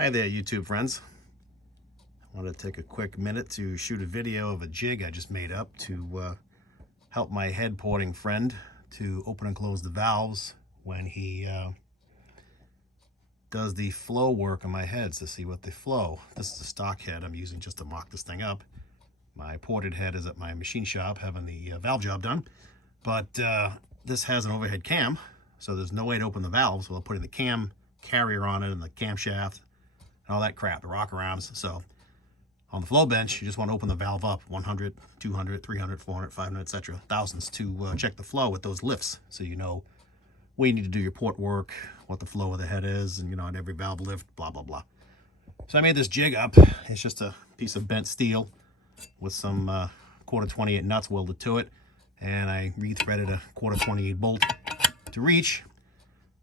Hi there, YouTube friends. I wanted to take a quick minute to shoot a video of a jig I just made up to help my head porting friend to open and close the valves when he does the flow work on my heads to see what they flow. This is a stock head I'm using just to mock this thing up. My ported head is at my machine shop having the valve job done, but this has an overhead cam, so there's no way to open the valves without putting the cam carrier on it and the camshaft and all that crap, the rocker arms. So on the flow bench, you just want to open the valve up 100, 200, 300, 400, 500, etc. thousands to check the flow with those lifts, so you know where you need to do your port work, what the flow of the head is, and on every valve lift, blah blah blah. So I made this jig up. It's just a piece of bent steel with some quarter 28 nuts welded to it, and I re-threaded a quarter 28 bolt to reach.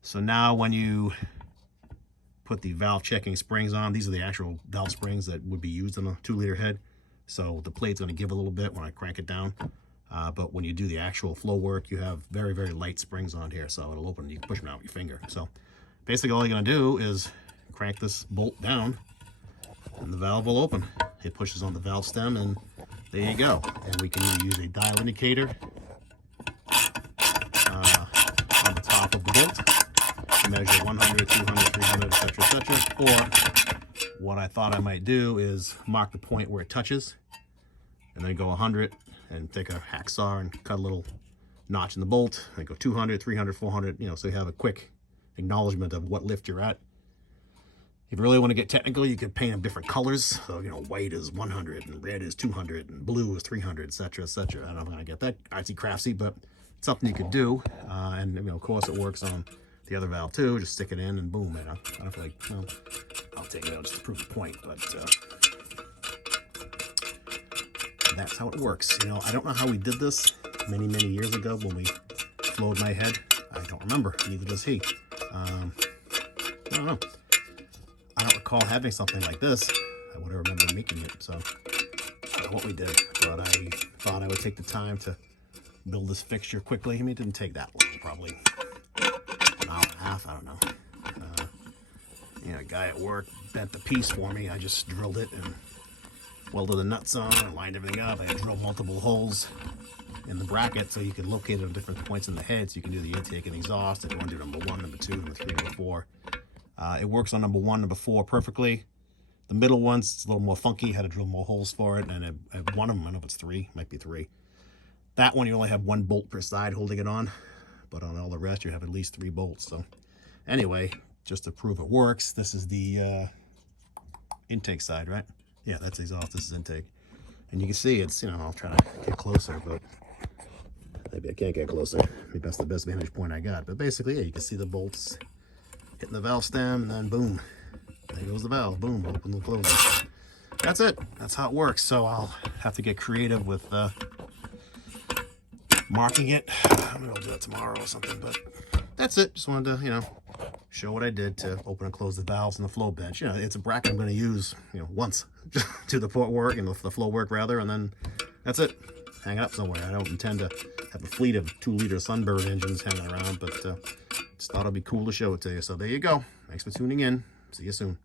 So now when you put the valve checking springs on, these are the actual valve springs that would be used on a 2-liter head, so the plate's going to give a little bit when I crank it down, but when you do the actual flow work, you have very light springs on here, so it'll open. You can push them out with your finger. So basically all you're going to do is crank this bolt down and the valve will open. It pushes on the valve stem and there you go. And we can either use a dial indicator on the top of the bolt, measure 100, 200, 300, etc., or what I thought I might do is mark the point where it touches and then go 100 and take a hacksaw and cut a little notch in the bolt, and go 200, 300, 400, so you have a quick acknowledgement of what lift you're at. If you really want to get technical, you could paint them different colors. So, white is 100 and red is 200 and blue is 300, etc., etc. I don't know if I'm going to get that artsy-craftsy, but it's something you could do. And, of course, it works on the other valve too. Just stick it in and boom, I don't feel like, I'll take it out just to prove the point, but that's how it works. I don't know how we did this many years ago when we flowed my head. I don't remember, neither does he. I don't know. I don't recall having something like this. I would have remembered making it, so I don't know what we did, but I thought I would take the time to build this fixture quickly. I mean, it didn't take that long, probably an hour and a half, I don't know. A guy at work bent the piece for me. I just drilled it and welded the nuts on and lined everything up. I drilled multiple holes in the bracket so you can locate it on different points in the head, so you can do the intake and exhaust if you want to do number 1, number 2, number 3, number 4. It works on number 1, number 4 perfectly. The middle one's it's a little more funky. Had to drill more holes for it, and one of them, I don't know if it's 3, might be 3. That one you only have 1 bolt per side holding it on, but on all the rest you have at least 3 bolts. So anyway, just to prove it works, this is the intake side, right? Yeah, that's exhaust, this is intake. And you can see it's, I'll try to get closer, but maybe I can't get closer. Maybe that's the best vantage point I got. But basically, yeah, you can see the bolts hitting the valve stem, and then boom, there goes the valve. Boom, open and close it. That's it. That's how it works. So I'll have to get creative with marking it. Maybe I'll do that tomorrow or something, but that's it. Just wanted to, show what I did to open and close the valves in the flow bench. It's a bracket I'm going to use, once to the port work and the flow work rather, and then that's it. Hang it up somewhere. I don't intend to have a fleet of 2-liter Sunbird engines hanging around, but just thought it'd be cool to show it to you. So there you go. Thanks for tuning in. See you soon.